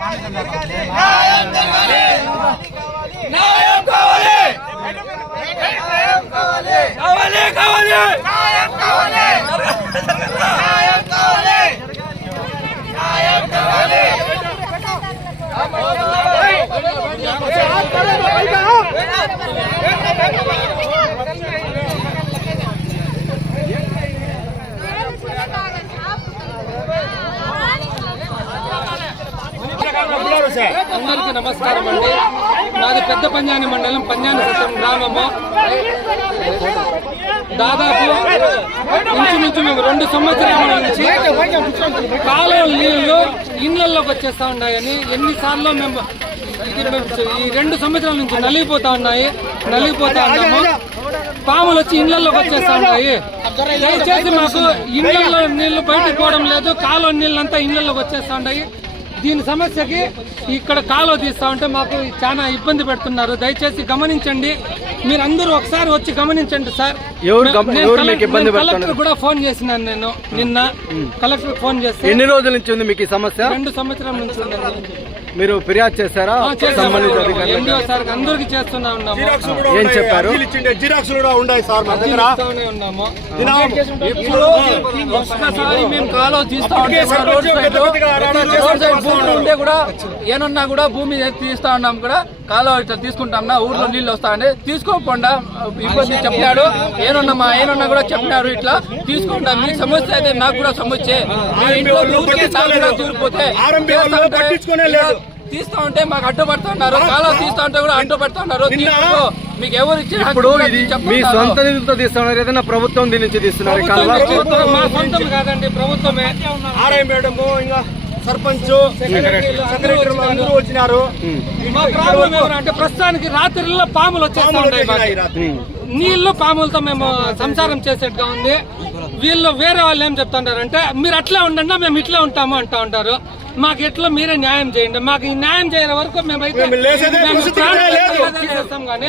న్యాయం అందరికీ నమస్కారం అండి. నాది పెద్ద పంజాని మండలం పంజాని సత్యం గ్రామము. దాదాపు ఇంచుమించు మేము రెండు సంవత్సరాల నుంచి కాలువ నీళ్ళు ఇళ్ళలోకి వచ్చేస్తా ఉన్నాయని ఎన్నిసార్లు మేము ఇది ఈ రెండు సంవత్సరాల నుంచి నలిగిపోతా ఉన్నాయి. నలిగిపోతా ఉన్నాము. పాములు వచ్చి ఇళ్ళలోకి వచ్చేస్తా ఉన్నాయి. దయచేసి మాకు ఇళ్ళలో నీళ్ళు బయటకు పోవడం లేదు. కాలువ నీళ్ళంతా ఇళ్ళలోకి వచ్చేస్తా ఉన్నాయి. దీని సమస్యకి ఇక్కడ కాలువ తీస్తా ఉంటే మాకు చాలా ఇబ్బంది పెడుతున్నారు. దయచేసి గమనించండి. మీరందరూ ఒకసారి వచ్చి గమనించండి సార్. కలెక్టర్- కూడా ఫోన్ చేసినాను నేను నిన్న. కలెక్టర్ ఫోన్ చేస్తే ఎన్ని రోజుల నుంచి ఉంది మీకు ఈ సమస్య? రెండు సంవత్సరం నుంచి ఉందండి. మీరు ఫిర్యాదు చేశారా? అందరికి చేస్తున్నా ఉన్నాము. ఏం చెప్పారు? జిరాక్స్ కూడా ఉన్నాయి సార్ ఉన్నాము. ఇప్పుడు ఒక్కసారి మేము కాలువ తీస్తా భూమి ఉంటే కూడా ఏమన్నా కూడా భూమి తీస్తా ఉన్నాం కూడా కాలువ ఇట్లా తీసుకుంటాం ఊర్లో నీళ్ళు వస్తా ఉంటే తీసుకోకుండా ఇబ్బంది చెప్పినాడు. ఏమన్నా మా ఏమన్నా కూడా చెప్పినారు ఇట్లా. తీసుకుంటాం. మీకు సమస్య అయితే నాకు కూడా సమస్య. మీ. తీస్తా ఉంటే మాకు అడ్డుపడుతున్నారు కాలువ తీస్తా ఉంటే కూడా అడ్డుపడుతున్నారు తీసుకో. మీకు ఎవరు ఇప్పుడు మీ. సొంత నిధులతో తీస్తున్నారు. ఏదైనా ప్రభుత్వం దీని నుంచి తీస్తున్నారు. మా కాదండి ప్రభుత్వమే. ఆర్ఐ మేడము ఇంకా. సర్పంచ్ సెక్రటరీ. అందరూ వచ్చినారు. మా ప్రాబ్లం ఏమంటే ప్రస్తుతానికి రాత్రిలో పాములు వచ్చేస్తా పాములు ఉంటాయి వచ్చేసినాయి మాకు. రాత్రి. నీళ్ళు పాములతో మేము సంసారం చేసేట్టుగా ఉంది. వీళ్ళు వేరే వాళ్ళు ఏం చెప్తుంటారంటే మీరు అట్లే ఉండండి మేము ఇట్లే ఉంటాము అంటా ఉంటారు. మాకు ఎట్లా మీరే న్యాయం చేయండి. మాకు ఈ న్యాయం చేయని వరకు మేమైతే కానీ